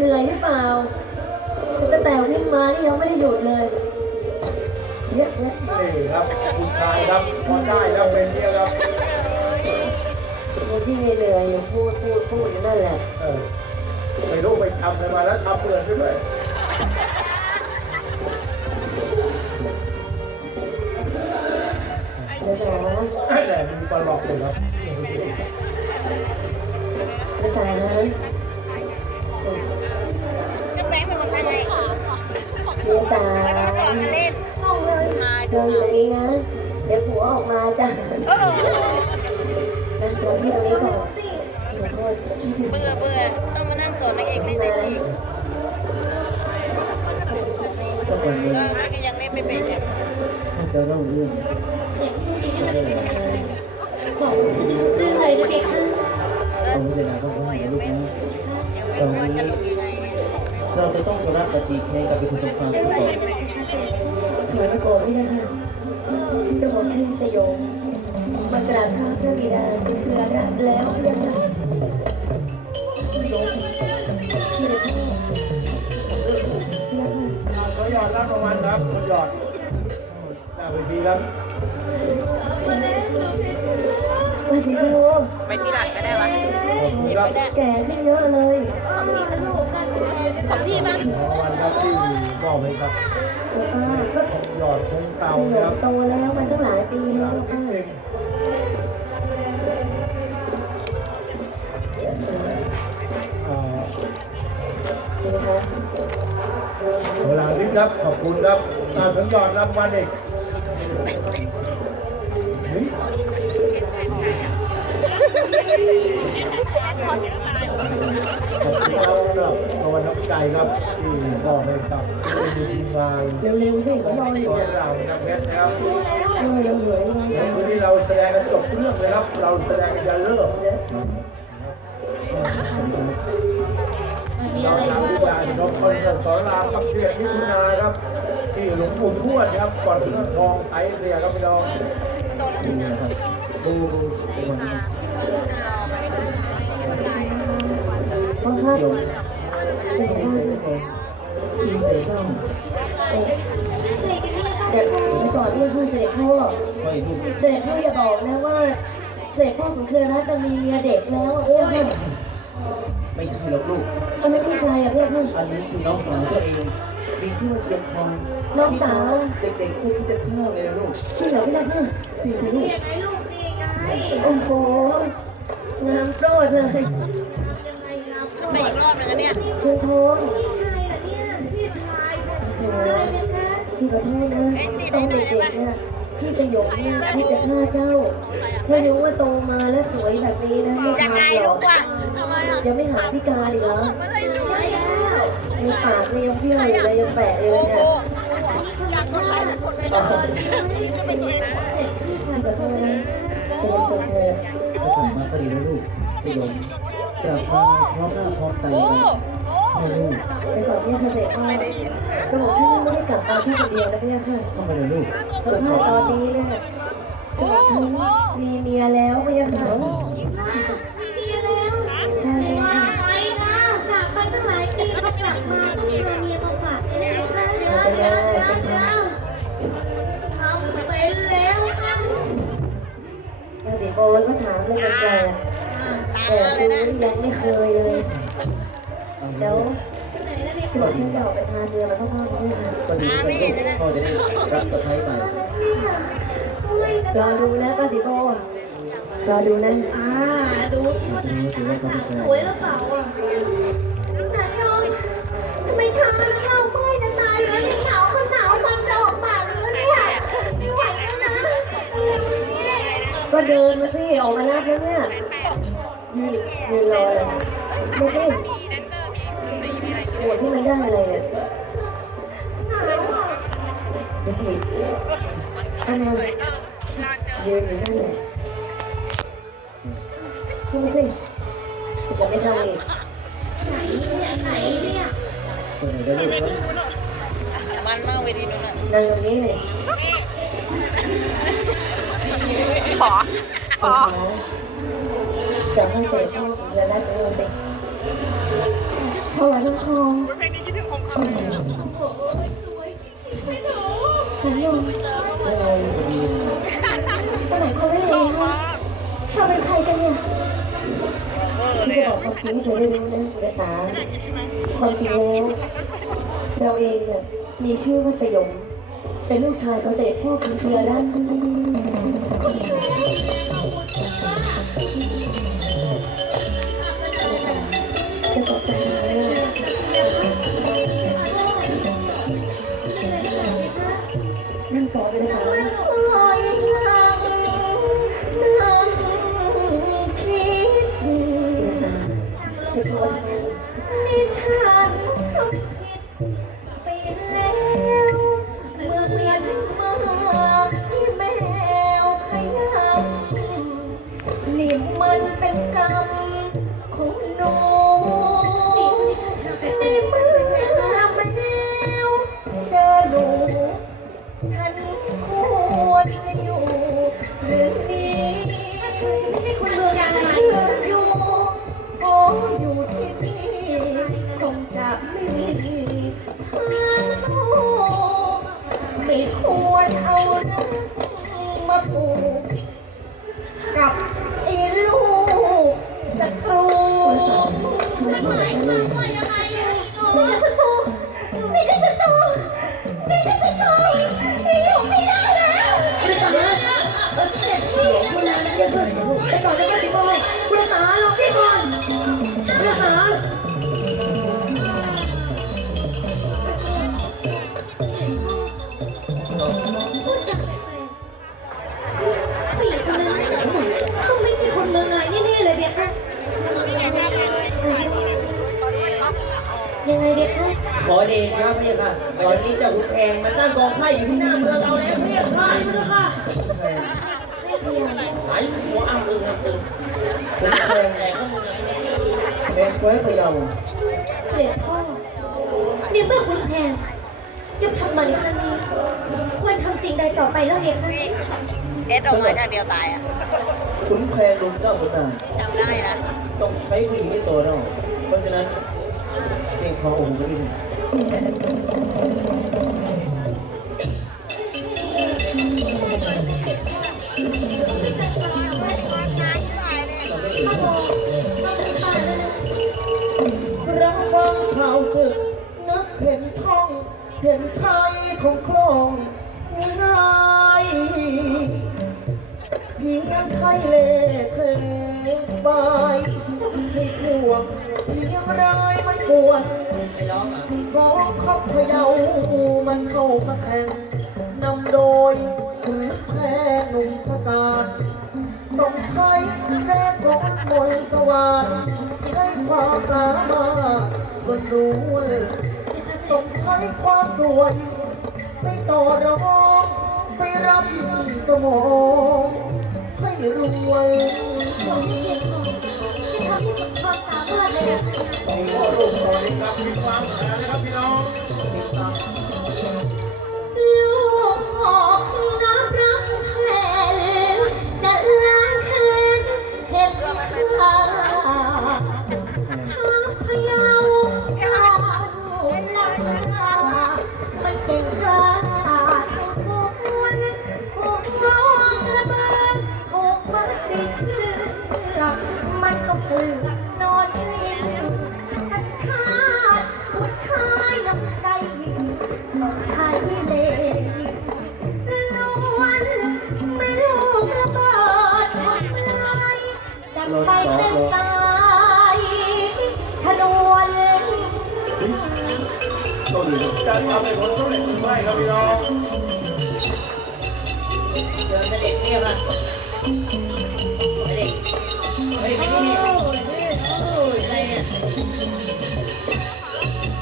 เหนื่อยหรือเปล่าตั้งแต่วิ่งมานี่ยังไม่ได้หยุดเลยเนี่ยเนี่ยนี่ครับคุณชายครับพอได้แล้วเป็นเนี่ยครับโอ้ที่ไม่เหนื่อยอยู่พูดพูดพูดอยู่นั่นแหละเออไม่รู้ไปทำอะไรมาแล้วทำเปลือนไปด้วยเดี๋ยวสายนะไอ้แหละมีปลาหลอกเลยครับเดี๋ยวสายนะก็แบง ค์เป็นคนตั้งให้เดี๋ยวจ๋าแล้วก็มาสอนกันเล่นทายเดินอยู่ตรงนี้นะ เดี๋ยวผัวออกมาจ้ะเออนะเดี๋ยวพี่ตรงนี้ก่อนขอโทษเบื่อเบื่อต้องมานั่งสอนนางเอกเล่นเองอีกสักวันหนึ่งก็ก็ยังเล่นไม่เป็นเนี่ยท่านจะเล่าเรื่องเออเอาเวลาว่างโอ้ยๆยังลูกไม่นะยังไม่รู้ว่าจะลงยังไงไม่รู้ เราจะต้องชนะประชีแข่งกับเป็นคนสงครามจะกันใส่ก่อนเดี๋ยวตะโกนไม่ได้ค่ะจะบอกชื่อสยองมากราบเท้าพระบิดาเป็นเพื่อรักแล้วยังไงสยองที่ไหนพ่อหยอดรับรางวัลครับหยอดหน้าเวทีครับ คุณครับแก่ขึ้นเยอะเลยของพี่บ้างรางวัลครับที่มอบให้ครับโอ้ป้าก็หยอดคงเตาสยคอรังบโตแล้วมันตั้งหลายปีแล้วป้าเองเอ่อดูนะคะเวลานี้ครับขอบคุณครับตามถึงหยอดรางวัลเด็กเฮ้ยขอบคุณ เราครับรางวัลน้ำใจครับที่มอบให้กับผู้ดีทีมงานเร็วๆสิขอนอยู่ตัวเนี่ยเรานักเพชรนะครับเออยังเหนื่อยวันนี้เราแสดงกันจบเรื่องเลยครับ เราแสดงกันเลิกเราทำทุกอย่างเราคอนเสิร์ตสอนรามครับเดือนมิถุนาครับ ที่หลวงปู่ทวดครับก่อนถึงทองไอเสียครับพี่น้องดูดู ดูวันนี้พ่อครับเดี๋ยวเป็นเจพ่ออกันยิงเจอเจ้าเดี๋ยวก่อนที่จะพูดเสด็จพ่อเสด็จพ่ออย่าบอกนะว่าเสด็จพ่อของเครือรัตมีเด็กแล้วเพื่อนไม่ใช่หรอกลูกอันนี้เป็นใครอะเพื่อนอันนี้คือน้องสาวเจ้าเองมีชื่อว่าเชียงคองน้องสาว เด็กๆที่จะฆ่าเลยลูกที่เหลือพี่นะเพื่อนจริงสิลูกโอ้โหงามโปรดเลย ไปอีกรอบหนึงอันเนี่ยคุณทองโอ้พี่ขอโทษนะตอนเด็กๆเนี่ยพี่จะหยกเนี่ยพี่จะฆ่าเจ้าถ้ารู้ว่าโตมาแล้วสวยแบบนี้นะยังไงลูกวะทำไมอะยังไม่หาพี่การอีกเหรอไม่รู้แล้วมีปากเนี่ยยังเบี้ยวอยู่เลยยังแปะอยู่โอ้เลยโหเนี่ยอยากก็ใช้แต่คนไม่ได้พี่ขอโทษนะเจริญสุขเธอจะกลับมาก็ดีนะลูกสยอง กลับมาพร้อมพร้อมตากันโหให้ลูกไปก่อนที่เธอเสร็จพ่อกระบอกที่ไม่ได้กลับมาแค่คนเดียวนะพี่ค่ะเข้าไปเลยลูกเปิดมาตอนนี้เนี่ยกระบอกที่มีเมียแล้วพี่ค่ะใช่ค่ะไปนะจากไปตั้งหลายปีเขากลับมาต้องมีเมียมาฝากเองนะเป็นไงฉันททำเป็นแล้วครับำแล้วสิโบนก็ถามเลยกันแปลก แต่ดูยังไม่เคยเลย เดี๋ยวที่บอกที่จะออกไปทานเรือมาพ่อๆพี่ค่ะก็ดีที่พ่อจะได้รับสะพ้ายไปรอดูนะป้าสิโบรอดูนะอ่าดูทีนี้ถือว่าเขาเป็นแฟสวยหรือเปล่าอะน้ำตาลน้องทำไมชามันเข้าเมื่อยจะตายแล้วยังหนาวก็หนาวฟันจะออกปากแล้วเนี่ยไม่ไหวแล้วนะก็เดินมาสิออกมานับแล้วเนี่ย ยืนยืนรอเลยมาสิปวดที่ไมันได้อะไรเนี่ยเดี๋ยวผิดเอามายืนอยู่นั่นแหละขึ้นมาสิจะไม่ทำอีกไหนเนี่ยไหนได้ลูกเขามันมากเวทีนู้นอะนั่งตรงนี้เลยขอขอ จับให้เสร็จพ่อเดี๋ยวได้ตัวสิถวายบังคมเพลงนี้คิดถึงของเขาขันยมแล้วเราพอดีสมัยเขาไม่เลยนะเธอเป็นใครกันเนี่ยที่จะบอกความจริงให้เธอได้รู้นะภาษาความจริงแล้วเราเองเนี่ยมีชื่อว่าสยมเป็นลูกชายของเสด็จพ่อคุณเพียรัตน์ ไม่ควรเอาเรื่องมาผูก ตอนนี้เจ้าขุนแผนมาตั้งกองไพ่อยู่ที่หน้าเมืองเราแล้วพระยาค่ะพระยาค่ะไหนหัวอ้ำตึงอ้ำตึงน้ำแดงแดงเข้ามาเลยแพงไว้พะเยาเสียพ่อนี่เมื่อคุณแพงยกทำมันครั้งนี้ควรทำสิ่งใดต่อไปแล้วเบียร์ค่ะเอสออกมาทางเดียวตายอะขุนแพงลุงเจ้าขุนนางจำได้นะต้องใช้ผู้หญิงที่ตัวเราเพราะฉะนั้นเจงคอองค์ก็ได้รับ ฟังข่าวศึกนึกเห็นช่อง เห็นชายของคลองง่ายเพียงใช้เล่ห์เพลงบายให้พวกที่ยังร้ายมันปวดร้องขับพะเยามันเข้ามาแข่งนำโดยขุนแพงหนุ่มชะกาดต้องใช้แรงร้อนมนต์สว่างใช้ความสามารถ บนรู้ต้องใช้ความสวยไม่ต่อรองไม่รับสมองให้รวยที่ทำที่สุดความสามารถเลยอะพ่อลูกตอนนี้ครับมีความหานะครับพี่น้องติดตาม นอนนิ่งสัญชาติผู้ชายน้ำใจยิ่งชายที่เลล้วนไม่ลูกระเบิดทำลายจับไปเป็นตายชนวนโชคดีนะจะทำให้ผลสำเร็จหรือไม่ครับพี่น้องเดินเสด็จเงียบละเสด็จเฮ้ยไม่ได้ อะไรเนี่ย